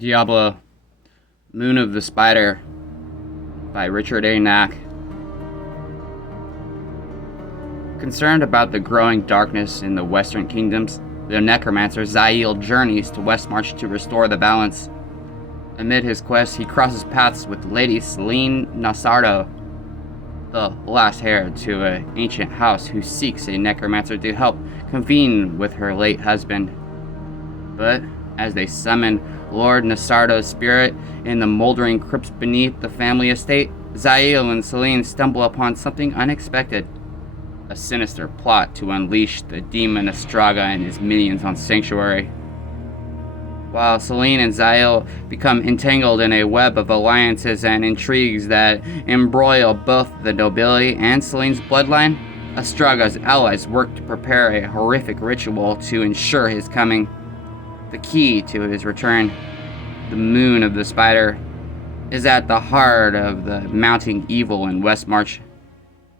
Diablo, Moon of the Spider by Richard A. Knaak. Concerned about the growing darkness in the Western Kingdoms, the Necromancer Zayl journeys to Westmarch to restore the balance. Amid his quest, he crosses paths with Lady Celine Nasardo, the last heir to an ancient house who seeks a necromancer to help convene with her late husband. But as they summon Lord Nasardo's spirit in the moldering crypts beneath the family estate, Zayl and Celine stumble upon something unexpected. A sinister plot to unleash the demon Astrogha and his minions on Sanctuary. While Celine and Zayl become entangled in a web of alliances and intrigues that embroil both the nobility and Celine's bloodline, Astrogha's allies work to prepare a horrific ritual to ensure his coming. The key to his return, the Moon of the Spider, is at the heart of the mounting evil in Westmarch.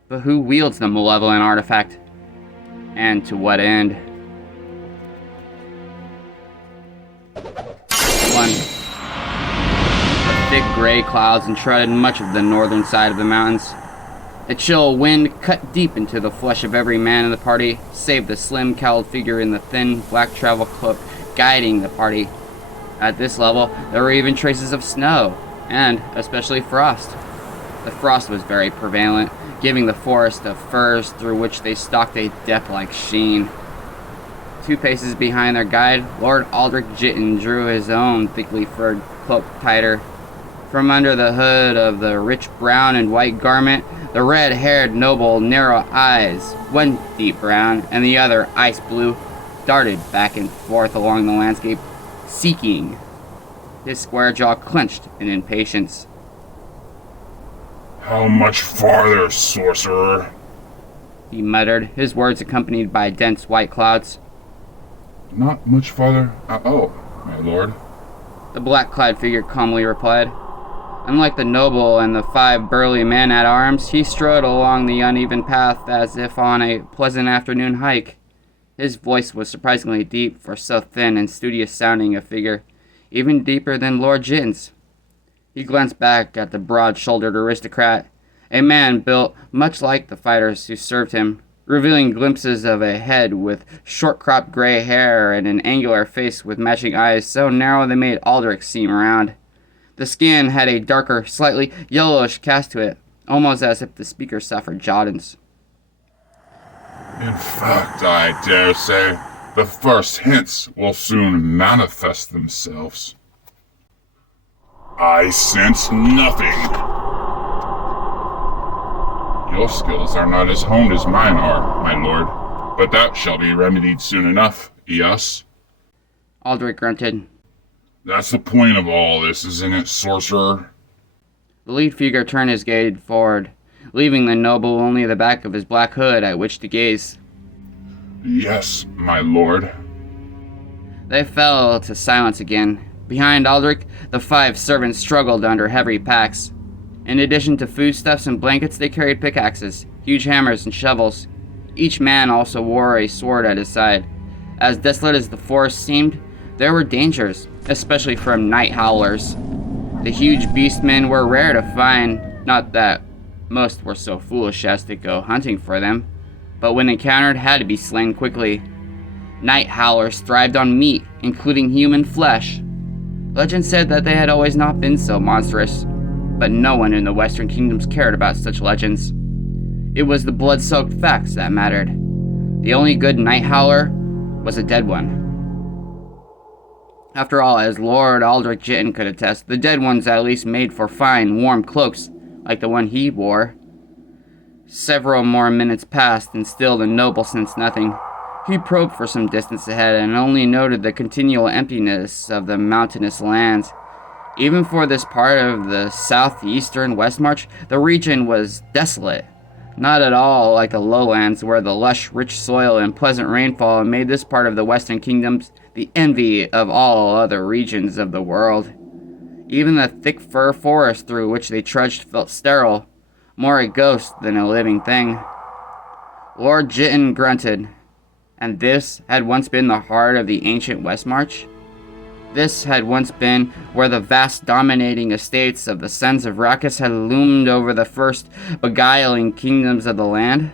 But who wields the malevolent artifact? And to what end? 1. The thick gray clouds enshrouded much of the northern side of the mountains. A chill wind cut deep into the flesh of every man in the party, save the slim-cowled figure in the thin black travel cloak guiding the party. At this level, there were even traces of snow, and especially frost. The frost was very prevalent, giving the forest of firs through which they stalked a death-like sheen. 2 paces behind their guide, Lord Aldric Jitan drew his own thickly furred cloak tighter. From under the hood of the rich brown and white garment, the red-haired noble narrow eyes, one deep brown and the other ice blue, darted back and forth along the landscape, seeking. His square jaw clenched in impatience. "How much farther, sorcerer?" he muttered, his words accompanied by dense white clouds. "Not much farther at all, my lord," the black-clad figure calmly replied. Unlike the noble and the 5 burly men at arms, he strode along the uneven path as if on a pleasant afternoon hike. His voice was surprisingly deep for so thin and studious-sounding a figure, even deeper than Lord Jitan's. He glanced back at the broad-shouldered aristocrat, a man built much like the fighters who served him, revealing glimpses of a head with short-cropped gray hair and an angular face with matching eyes so narrow they made Aldrich seem round. The skin had a darker, slightly yellowish cast to it, almost as if the speaker suffered jaundice. "In fact, I dare say, the first hints will soon manifest themselves. I sense nothing. Your skills are not as honed as mine are, my lord, but that shall be remedied soon enough, yes?" Aldrich grunted. "That's the point of all this, isn't it, sorcerer?" The lead figure turned his gaze forward, leaving the noble only the back of his black hood at which to gaze. "Yes, my lord." They fell to silence again. Behind Aldrich, the 5 servants struggled under heavy packs. In addition to foodstuffs and blankets, they carried pickaxes, huge hammers, and shovels. Each man also wore a sword at his side. As desolate as the forest seemed, there were dangers, especially from night howlers. The huge beastmen were rare to find, not that most were so foolish as to go hunting for them, but when encountered had to be slain quickly. Night howlers thrived on meat, including human flesh. Legend said that they had always not been so monstrous, but no one in the Western Kingdoms cared about such legends. It was the blood-soaked facts that mattered. The only good night howler was a dead one. After all, as Lord Aldric Jitan could attest, the dead ones at least made for fine, warm cloaks, like the one he wore. Several more minutes passed, and still the noble sensed nothing. He probed for some distance ahead, and only noted the continual emptiness of the mountainous lands. Even for this part of the southeastern Westmarch, the region was desolate. Not at all like the lowlands, where the lush, rich soil and pleasant rainfall made this part of the Western Kingdoms the envy of all other regions of the world. Even the thick fir forest through which they trudged felt sterile, more a ghost than a living thing. Lord Jitan grunted. And this had once been the heart of the ancient Westmarch? This had once been where the vast dominating estates of the Sons of Rakis had loomed over the first beguiling kingdoms of the land.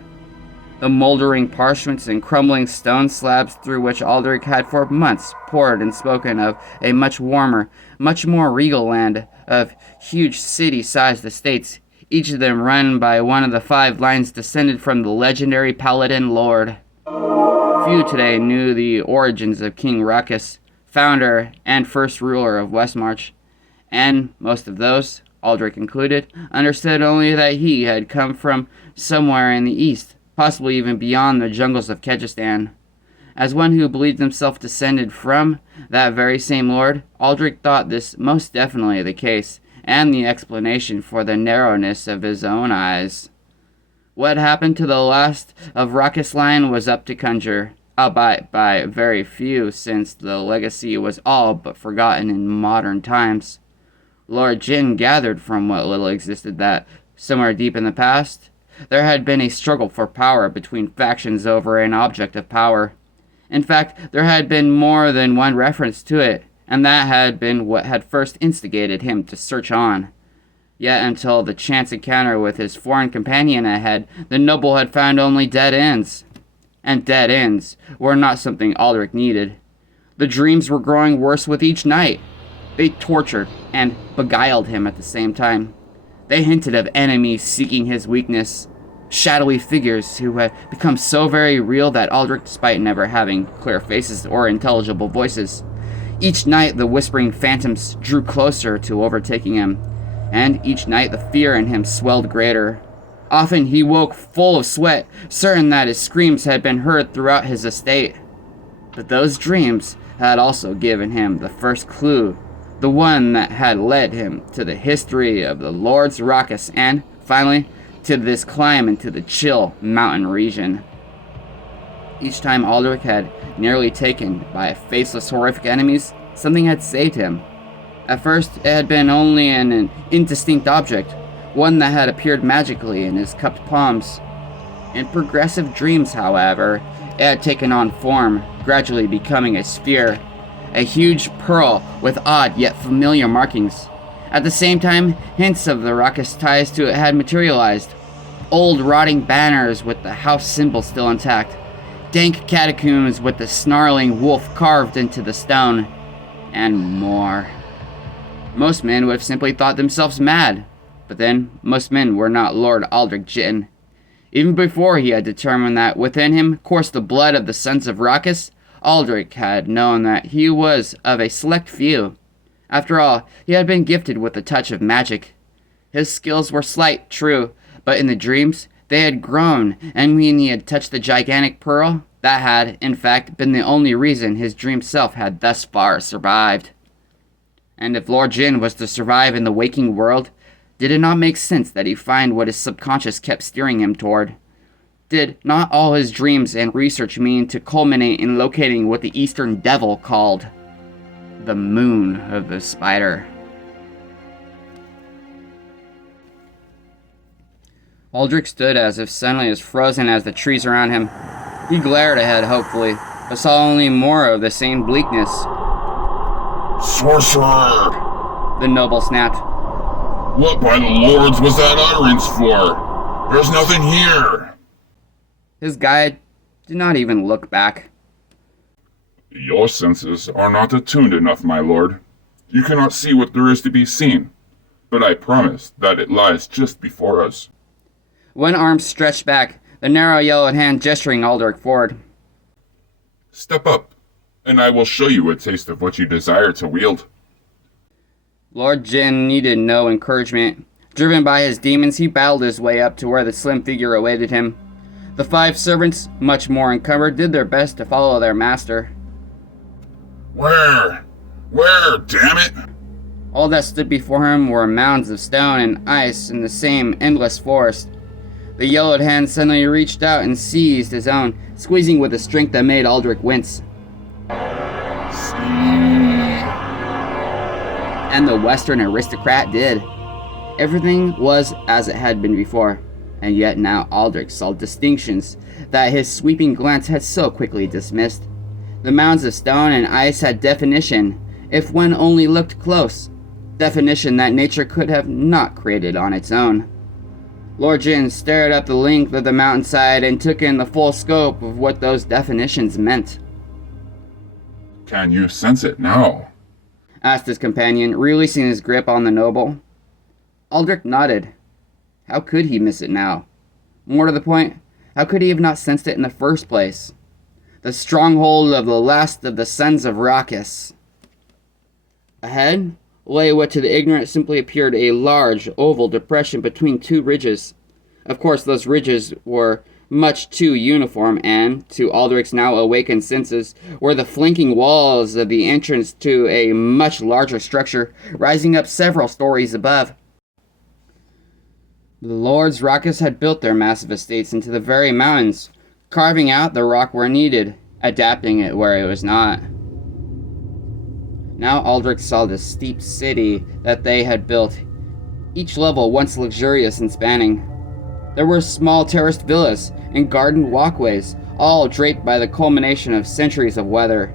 The moldering parchments and crumbling stone slabs through which Aldric had for months poured and spoken of a much warmer, much more regal land of huge city-sized estates, each of them run by one of the 5 lines descended from the legendary Paladin Lord. Few today knew the origins of King Rakis, founder and first ruler of Westmarch, and most of those, Aldric included, understood only that he had come from somewhere in the east, possibly even beyond the jungles of Kyrgyzstan. As one who believed himself descended from that very same lord, Aldric thought this most definitely the case, and the explanation for the narrowness of his own eyes. What happened to the last of Rakis line was up to conjure, albeit by very few, since the legacy was all but forgotten in modern times. Lord Jitan gathered from what little existed that, somewhere deep in the past, there had been a struggle for power between factions over an object of power. In fact, there had been more than one reference to it, and that had been what had first instigated him to search on. Yet until the chance encounter with his foreign companion ahead, the noble had found only dead ends. And dead ends were not something Aldric needed. The dreams were growing worse with each night. They tortured and beguiled him at the same time. They hinted of enemies seeking his weakness, shadowy figures who had become so very real that Aldric, despite never having clear faces or intelligible voices, each night the whispering phantoms drew closer to overtaking him, and each night the fear in him swelled greater. Often he woke full of sweat, certain that his screams had been heard throughout his estate. But those dreams had also given him the first clue, the one that had led him to the history of the Lords Rakis and, finally, to this climb into the chill mountain region. Each time Aldric had nearly taken by faceless horrific enemies, something had saved him. At first, it had been only an indistinct object, one that had appeared magically in his cupped palms. In progressive dreams, however, it had taken on form, gradually becoming a sphere, a huge pearl with odd yet familiar markings. At the same time, hints of the Rakis ties to it had materialized. Old rotting banners with the house symbol still intact, dank catacombs with the snarling wolf carved into the stone, and more. Most men would have simply thought themselves mad, but then most men were not Lord Aldric Jitan. Even before he had determined that within him coursed the blood of the Sons of Rakis, Aldric had known that he was of a select few. After all, he had been gifted with a touch of magic. His skills were slight, true, but in the dreams, they had grown, and when he had touched the gigantic pearl, that had, in fact, been the only reason his dream self had thus far survived. And if Lord Jin was to survive in the waking world, did it not make sense that he find what his subconscious kept steering him toward? Did not all his dreams and research mean to culminate in locating what the Eastern Devil called the Moon of the Spider? Aldric stood as if suddenly as frozen as the trees around him. He glared ahead hopefully, but saw only more of the same bleakness. Sorcerer! The noble snapped. What by the lords was that utterance for? There's nothing here! His guide did not even look back. Your senses are not attuned enough, my lord. You cannot see what there is to be seen, but I promise that it lies just before us. One arm stretched back, the narrow yellowed hand gesturing Aldric forward. Step up, and I will show you a taste of what you desire to wield. Lord Jin needed no encouragement. Driven by his demons, he battled his way up to where the slim figure awaited him. The 5 servants, much more encumbered, did their best to follow their master. Where, damn it? All that stood before him were mounds of stone and ice in the same endless forest. The yellowed hand suddenly reached out and seized his own, squeezing with a strength that made Aldric wince. And the Western aristocrat did. Everything was as it had been before, and yet now Aldric saw distinctions that his sweeping glance had so quickly dismissed. The mounds of stone and ice had definition, if one only looked close, definition that nature could have not created on its own. Lord Jitan stared up the length of the mountainside and took in the full scope of what those definitions meant. Can you sense it now? Asked his companion, releasing his grip on the noble. Aldric nodded. How could he miss it now? More to the point, how could he have not sensed it in the first place? The stronghold of the last of the sons of Rakis. Ahead lay what to the ignorant simply appeared a large, oval depression between two ridges. Of course, those ridges were much too uniform and, to Aldric's now awakened senses, were the flanking walls of the entrance to a much larger structure, rising up several stories above. The Lords Rakis had built their massive estates into the very mountains, carving out the rock where needed, adapting it where it was not. Now Aldrich saw the steep city that they had built, each level once luxurious and spanning. There were small terraced villas and garden walkways, all draped by the culmination of centuries of weather.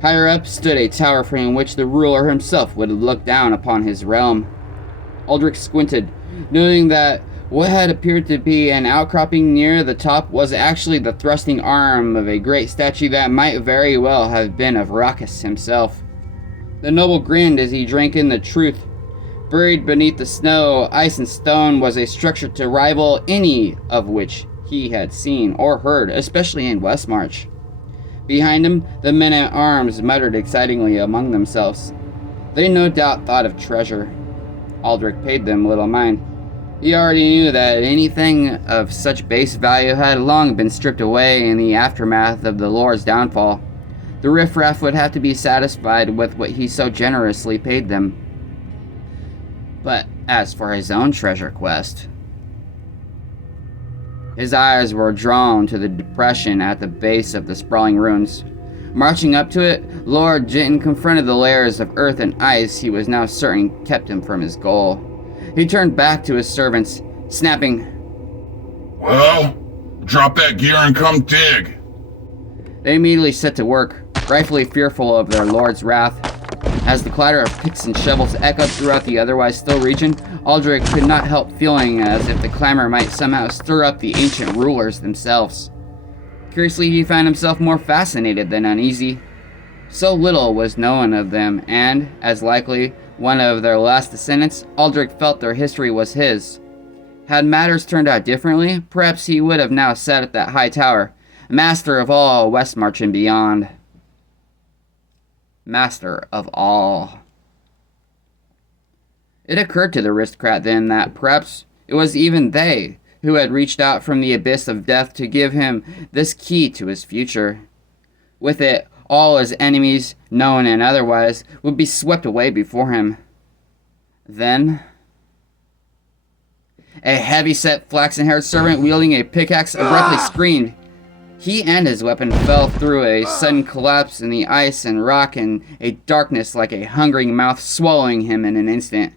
Higher up stood a tower from which the ruler himself would look down upon his realm. Aldrich squinted, noting that what had appeared to be an outcropping near the top was actually the thrusting arm of a great statue that might very well have been of Rakis himself. The noble grinned as he drank in the truth. Buried beneath the snow, ice, and stone was a structure to rival any of which he had seen or heard, especially in Westmarch. Behind him, the men-at-arms muttered excitingly among themselves. They no doubt thought of treasure. Aldrich paid them little mind. He already knew that anything of such base value had long been stripped away in the aftermath of the Lord's downfall. The riffraff would have to be satisfied with what he so generously paid them. But as for his own treasure quest, his eyes were drawn to the depression at the base of the sprawling ruins. Marching up to it, Lord Jitan confronted the layers of earth and ice he was now certain kept him from his goal. He turned back to his servants, snapping, Well, drop that gear and come dig. They immediately set to work, rightfully fearful of their lord's wrath. As the clatter of picks and shovels echoed throughout the otherwise still region, Aldrich could not help feeling as if the clamor might somehow stir up the ancient rulers themselves. Curiously, he found himself more fascinated than uneasy. So little was known of them, and, as likely one of their last descendants, Aldrich felt their history was his. Had matters turned out differently, perhaps he would have now sat at that high tower, master of all Westmarch and beyond. Master of all. It occurred to the aristocrat then that perhaps it was even they who had reached out from the abyss of death to give him this key to his future. With it, all his enemies, known and otherwise, would be swept away before him. Then, a heavy-set, flaxen-haired servant wielding a pickaxe abruptly screamed. He and his weapon fell through a sudden collapse in the ice and rock, and a darkness like a hungering mouth swallowing him in an instant.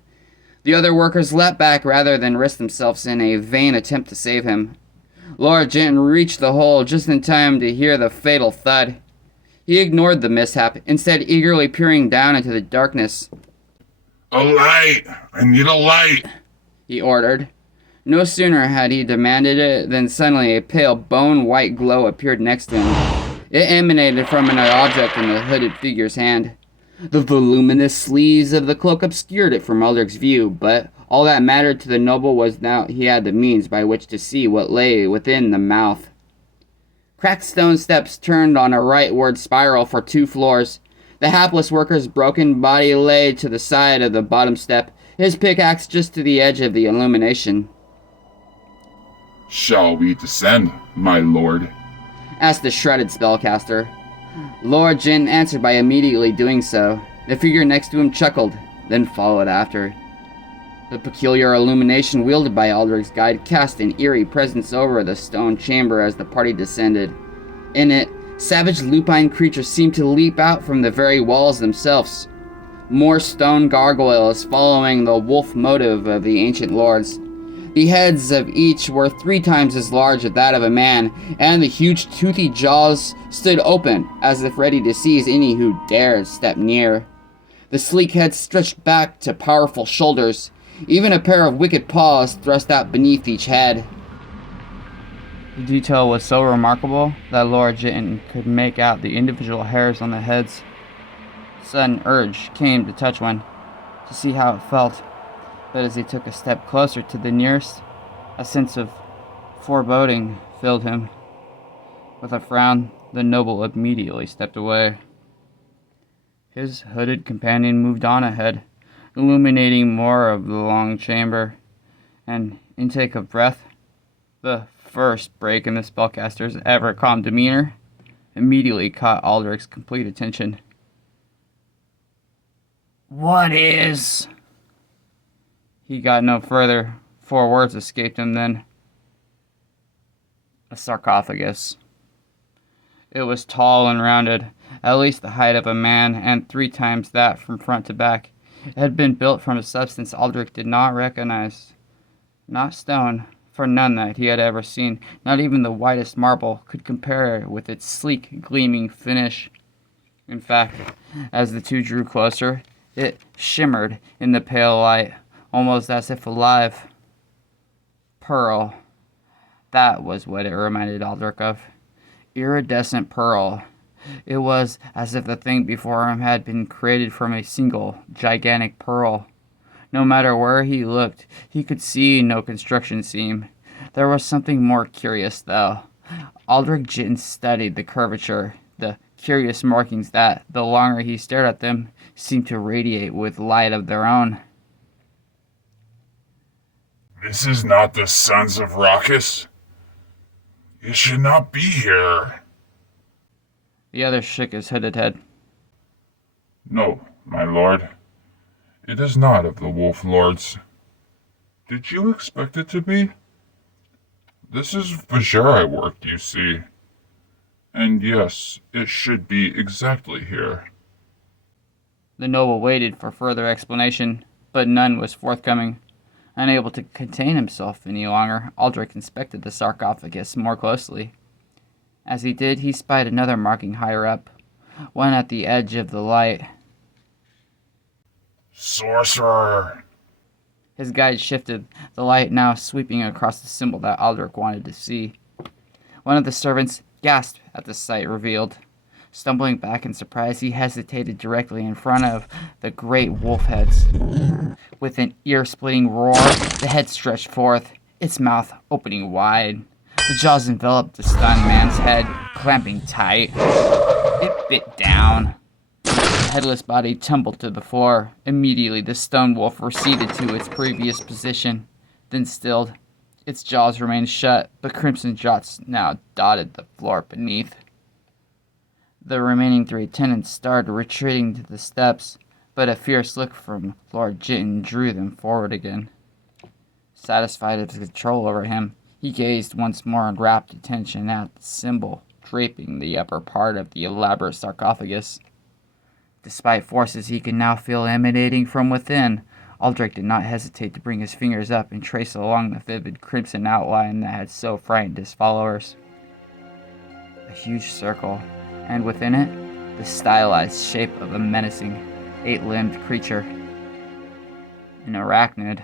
The other workers leapt back rather than risk themselves in a vain attempt to save him. Lord Jitan reached the hole just in time to hear the fatal thud. He ignored the mishap, instead eagerly peering down into the darkness. A light! I need a light! He ordered. No sooner had he demanded it than suddenly a pale bone-white glow appeared next to him. It emanated from an object in the hooded figure's hand. The voluminous sleeves of the cloak obscured it from Aldrich's view, but all that mattered to the noble was now he had the means by which to see what lay within the mouth. Cracked stone steps turned on a rightward spiral for 2 floors. The hapless worker's broken body lay to the side of the bottom step, his pickaxe just to the edge of the illumination. Shall we descend, my lord? Asked the shredded spellcaster. Lord Jitan answered by immediately doing so. The figure next to him chuckled, then followed after. The peculiar illumination wielded by Aldrich's guide cast an eerie presence over the stone chamber as the party descended. In it, savage lupine creatures seemed to leap out from the very walls themselves. More stone gargoyles following the wolf motive of the ancient lords. The heads of each were 3 times as large as that of a man, and the huge toothy jaws stood open, as if ready to seize any who dared step near. The sleek head stretched back to powerful shoulders, even a pair of wicked paws thrust out beneath each head. The detail was so remarkable that Lord Jitan could make out the individual hairs on the heads. A sudden urge came to touch one, to see how it felt, but as he took a step closer to the nearest, a sense of foreboding filled him. With a frown, the noble immediately stepped away. His hooded companion moved on ahead, illuminating more of the long chamber. An intake of breath, the first break in the spellcaster's ever calm demeanor, immediately caught Aldric's complete attention. "What is?" He got no further. 4 words escaped him then. A sarcophagus. It was tall and rounded, at least the height of a man, and 3 times that from front to back. It had been built from a substance Aldric did not recognize. Not stone, for none that he had ever seen, not even the whitest marble, could compare with its sleek, gleaming finish. In fact, as the two drew closer, it shimmered in the pale light, almost as if alive. Pearl. That was what it reminded Aldrich of. Iridescent pearl. It was as if the thing before him had been created from a single, gigantic pearl. No matter where he looked, he could see no construction seam. There was something more curious, though. Aldric Jitan studied the curvature, the curious markings that, the longer he stared at them, seemed to radiate with light of their own. This is not the Sons of Raucus. You should not be here. The other shook his hooded head. No, my lord. It is not of the Wolf Lords. Did you expect it to be? This is Vajari work, you see. And yes, it should be exactly here. The noble waited for further explanation, but none was forthcoming. Unable to contain himself any longer, Aldrich inspected the sarcophagus more closely. As he did, he spied another marking higher up, one at the edge of the light. Sorcerer! His guide shifted, the light now sweeping across the symbol that Aldrich wanted to see. One of the servants gasped at the sight revealed. Stumbling back in surprise, he hesitated directly in front of the great wolf heads. With an ear-splitting roar, the head stretched forth, its mouth opening wide. The jaws enveloped the stunned man's head, clamping tight. It bit down. The headless body tumbled to the floor. Immediately, the stone wolf receded to its previous position, then stilled. Its jaws remained shut, but crimson dots now dotted the floor beneath. The remaining 3 attendants started retreating to the steps, but a fierce look from Lord Jitan drew them forward again. Satisfied of his control over him, he gazed once more in rapt attention at the symbol draping the upper part of the elaborate sarcophagus. Despite forces he could now feel emanating from within, Aldrich did not hesitate to bring his fingers up and trace along the vivid crimson outline that had so frightened his followers. A huge circle, and within it, the stylized shape of a menacing, 8-limbed creature. An arachnid.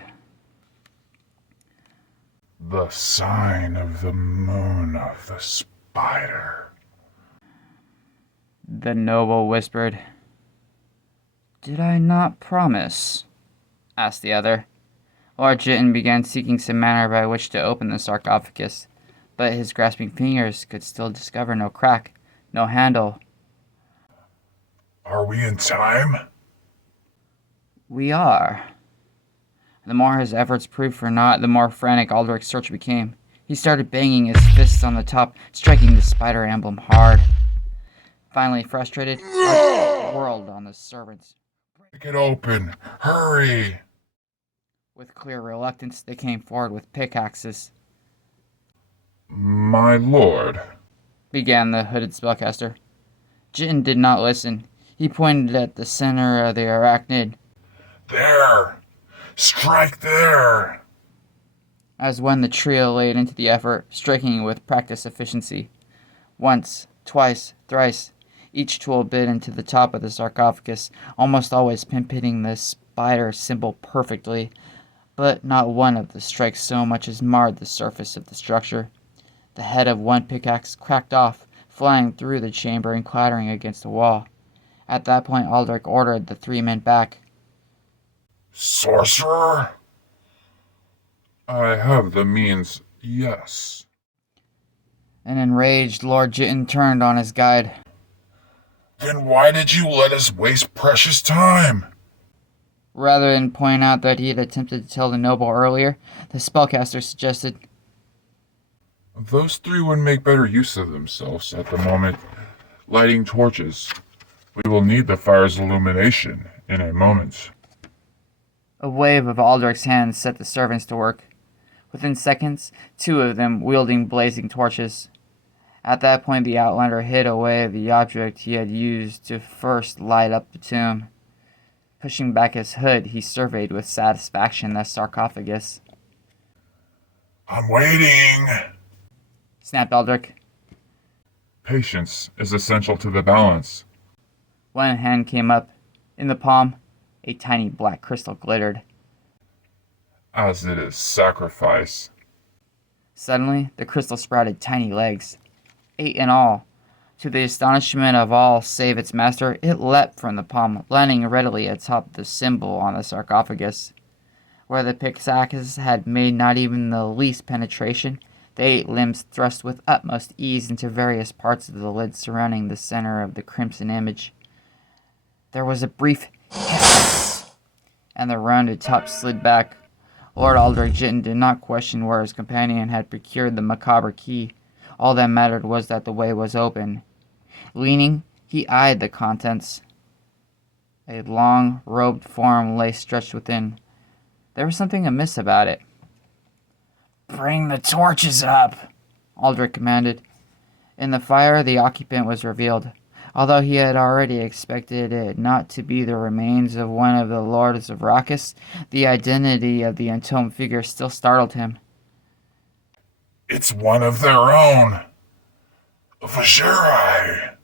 The sign of the moon of the spider. The noble whispered. "Did I not promise?" asked the other. Lord Jitan began seeking some manner by which to open the sarcophagus, but his grasping fingers could still discover no crack, no handle. Are we in time? "We are." The more his efforts proved for naught, the more frantic Aldrich's search became. He started banging his fists on the top, striking the spider emblem hard. Finally, frustrated, Aldrich whirled on the servants. Break it open! Hurry! With clear reluctance, they came forward with pickaxes. My lord, Began the hooded spellcaster. Jitan did not listen. He pointed at the center of the arachnid. There! Strike there! As when the trio laid into the effort, striking with practiced efficiency. Once, twice, thrice, each tool bit into the top of the sarcophagus, almost always pinpointing the spider symbol perfectly, but not one of the strikes so much as marred the surface of the structure. The head of one pickaxe cracked off, flying through the chamber and clattering against the wall. At that point, Aldric ordered the 3 men back. Sorcerer? I have the means, yes. An enraged Lord Jitan turned on his guide. Then why did you let us waste precious time? Rather than point out that he had attempted to tell the noble earlier, the spellcaster suggested, Those 3 would make better use of themselves at the moment, lighting torches. We will need the fire's illumination in a moment. A wave of Aldric's hand set the servants to work. Within seconds, 2 of them wielding blazing torches. At that point, the outlander hid away the object he had used to first light up the tomb. Pushing back his hood, he surveyed with satisfaction the sarcophagus. I'm waiting! Snapped Aldric. Patience is essential to the balance. One hand came up. In the palm, a tiny black crystal glittered. As it is sacrifice. Suddenly, the crystal sprouted tiny legs. 8 in all. To the astonishment of all save its master, it leapt from the palm, landing readily atop the symbol on the sarcophagus. Where the pickaxe had made not even the least penetration, the 8 limbs thrust with utmost ease into various parts of the lid surrounding the center of the crimson image. There was a brief hiss, and the rounded top slid back. Lord Aldric Jitan did not question where his companion had procured the macabre key. All that mattered was that the way was open. Leaning, he eyed the contents. A long, robed form lay stretched within. There was something amiss about it. "Bring the torches up," Aldric commanded. In the fire, the occupant was revealed. Although he had already expected it not to be the remains of one of the lords of Rakis, the identity of the entombed figure still startled him. It's one of their own. Vajeri.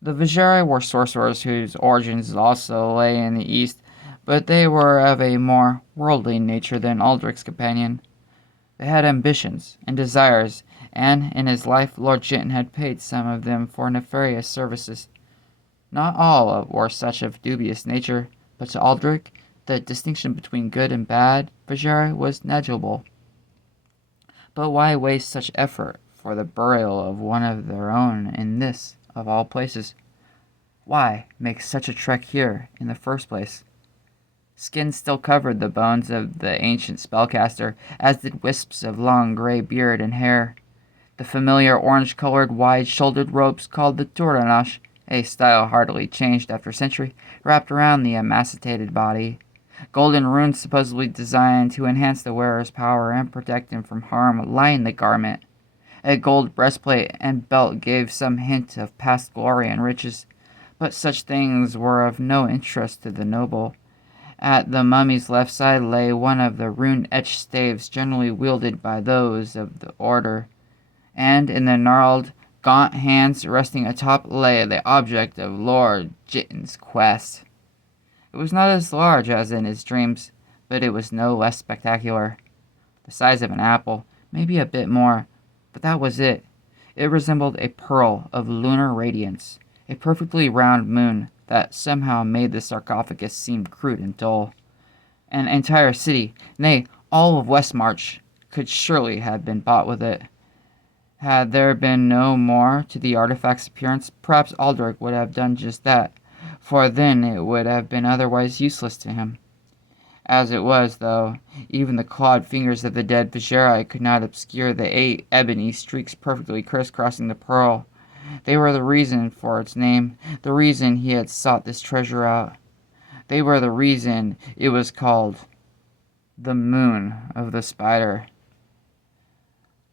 The Vajeri were sorcerers whose origins also lay in the east, but they were of a more worldly nature than Aldric's companion. They had ambitions and desires, and in his life Lord Jitan had paid some of them for nefarious services. Not all were such of dubious nature, but to Aldric the distinction between good and bad Vajeri was negligible. But why waste such effort for the burial of one of their own in this, of all places? Why make such a trek here in the first place? Skin still covered the bones of the ancient spellcaster, as did wisps of long gray beard and hair. The familiar orange-colored, wide-shouldered robes called the touranache, a style hardly changed after a century, wrapped around the emaciated body. Golden runes supposedly designed to enhance the wearer's power and protect him from harm lined the garment. A gold breastplate and belt gave some hint of past glory and riches, but such things were of no interest to the noble. At the mummy's left side lay one of the rune-etched staves generally wielded by those of the order, and in the gnarled, gaunt hands resting atop lay the object of Lord Jitan's quest. It was not as large as in his dreams, but it was no less spectacular. The size of an apple, maybe a bit more, but that was it. It resembled a pearl of lunar radiance, a perfectly round moon that somehow made the sarcophagus seem crude and dull. An entire city, nay, all of Westmarch, could surely have been bought with it. Had there been no more to the artifact's appearance, perhaps Aldric would have done just that, for then it would have been otherwise useless to him. As it was, though, even the clawed fingers of the dead Vajeri could not obscure the 8 ebony streaks perfectly crisscrossing the pearl. They were the reason for its name, the reason he had sought this treasure out. They were the reason it was called the Moon of the Spider.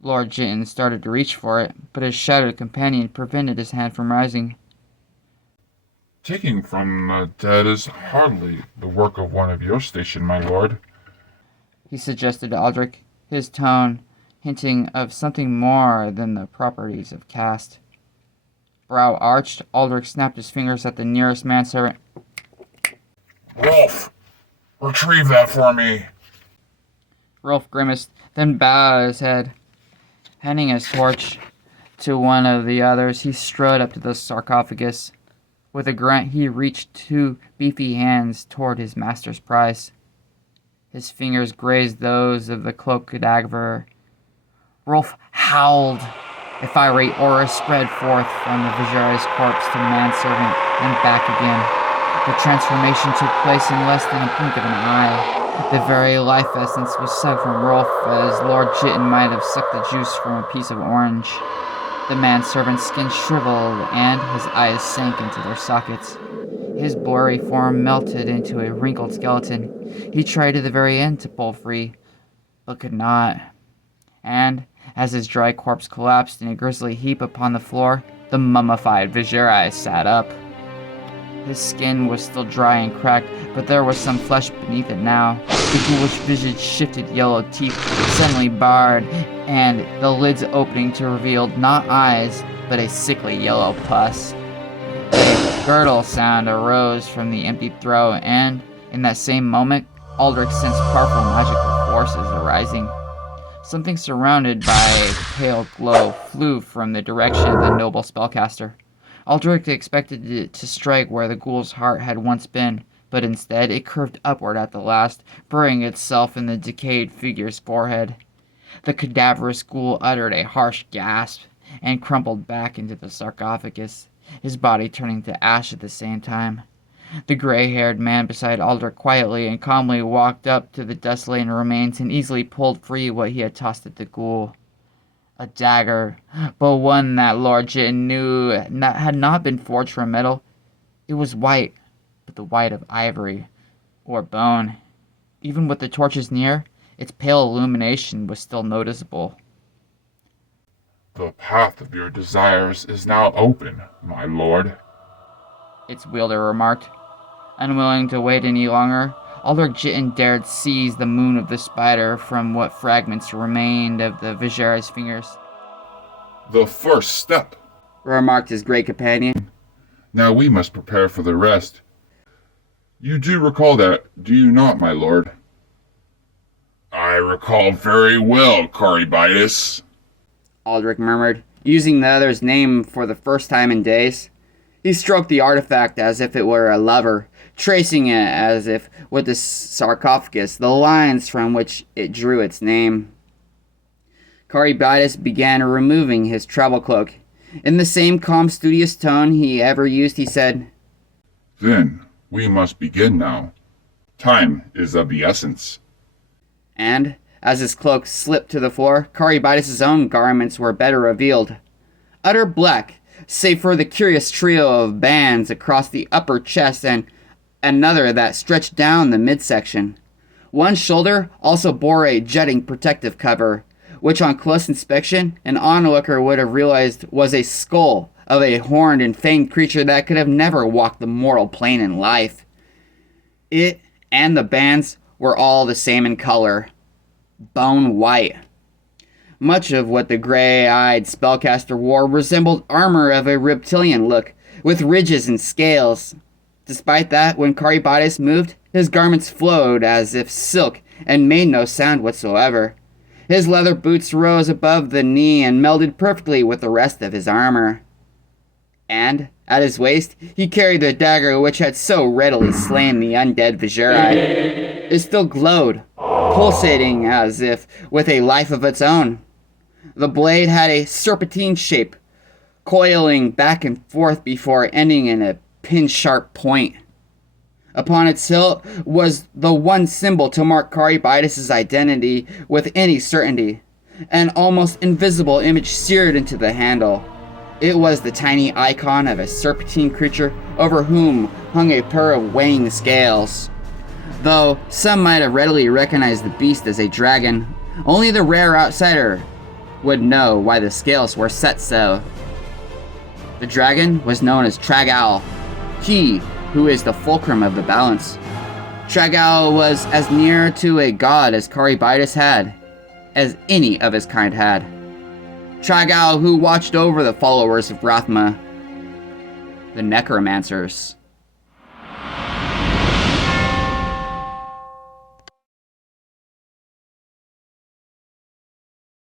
Lord Jitan started to reach for it, but his shattered companion prevented his hand from rising. Taking from the dead is hardly the work of one of your station, my lord, he suggested to Aldric, his tone hinting of something more than the properties of caste. Brow arched, Aldrich snapped his fingers at the nearest manservant. Rolf, retrieve that for me. Rolf grimaced, then bowed his head. Handing his torch to one of the others, he strode up to the sarcophagus. With a grunt, he reached two beefy hands toward his master's prize. His fingers grazed those of the cloaked cadaver. Rolf howled. A fiery aura spread forth from the Viserais corpse to manservant and back again. The transformation took place in less than a blink of an eye. The very life essence was sucked from Rolf as Lord Jitan might have sucked the juice from a piece of orange. The manservant's skin shriveled and his eyes sank into their sockets. His blurry form melted into a wrinkled skeleton. He tried to the very end to pull free, but could not. And, as his dry corpse collapsed in a grisly heap upon the floor, the mummified Viserais sat up. His skin was still dry and cracked, but there was some flesh beneath it now. The ghoulish visage shifted, yellow teeth suddenly barred, and the lids opening to reveal not eyes, but a sickly yellow pus. A gurgle sound arose from the empty throat, and, in that same moment, Aldrich sensed powerful magical forces arising. Something surrounded by a pale glow flew from the direction of the noble spellcaster. Aldrich expected it to strike where the ghoul's heart had once been, but instead it curved upward at the last, burying itself in the decayed figure's forehead. The cadaverous ghoul uttered a harsh gasp and crumpled back into the sarcophagus, his body turning to ash at the same time. The gray-haired man beside Aldrich quietly and calmly walked up to the dust-laden remains and easily pulled free what he had tossed at the ghoul. A dagger, but one that Lord Jitan knew had not been forged from metal. It was white, but the white of ivory, or bone. Even with the torches near, its pale illumination was still noticeable. The path of your desires is now open, my lord, Its wielder remarked. Unwilling to wait any longer, Aldric Jitan dared seize the moon of the spider from what fragments remained of the Viserais fingers. The first step, remarked his great companion. Now we must prepare for the rest. You do recall that, do you not, my lord? I recall very well, Caribitis, Aldrich murmured, using the other's name for the first time in days. He stroked the artifact as if it were a lover, tracing it as if with the sarcophagus, the lines from which it drew its name. Caribitis began removing his travel cloak. In the same calm, studious tone he ever used, he said, Then we must begin now. Time is of the essence. And, as his cloak slipped to the floor, Caribitis' own garments were better revealed. Utter black, save for the curious trio of bands across the upper chest and another that stretched down the midsection. One shoulder also bore a jutting protective cover, which on close inspection an onlooker would have realized was a skull of a horned and fanged creature that could have never walked the mortal plane in life. It and the bands were all the same in color, bone white. Much of what the gray-eyed spellcaster wore resembled armor of a reptilian look, with ridges and scales. Despite that, when Caribitis moved, his garments flowed as if silk and made no sound whatsoever. His leather boots rose above the knee and melded perfectly with the rest of his armor. And, at his waist, he carried the dagger which had so readily slain the undead Viserai. It still glowed, pulsating as if with a life of its own. The blade had a serpentine shape, coiling back and forth before ending in a pin-sharp point. Upon its hilt was the one symbol to mark Caribitis' identity with any certainty, an almost invisible image seared into the handle. It was the tiny icon of a serpentine creature over whom hung a pair of weighing scales. Though some might have readily recognized the beast as a dragon, only the rare outsider would know why the scales were set so. The dragon was known as Tragal, he who is the fulcrum of the balance. Tragal was as near to a god as Caribitis had, as any of his kind had. Tragal who watched over the followers of Rathma, The Necromancers.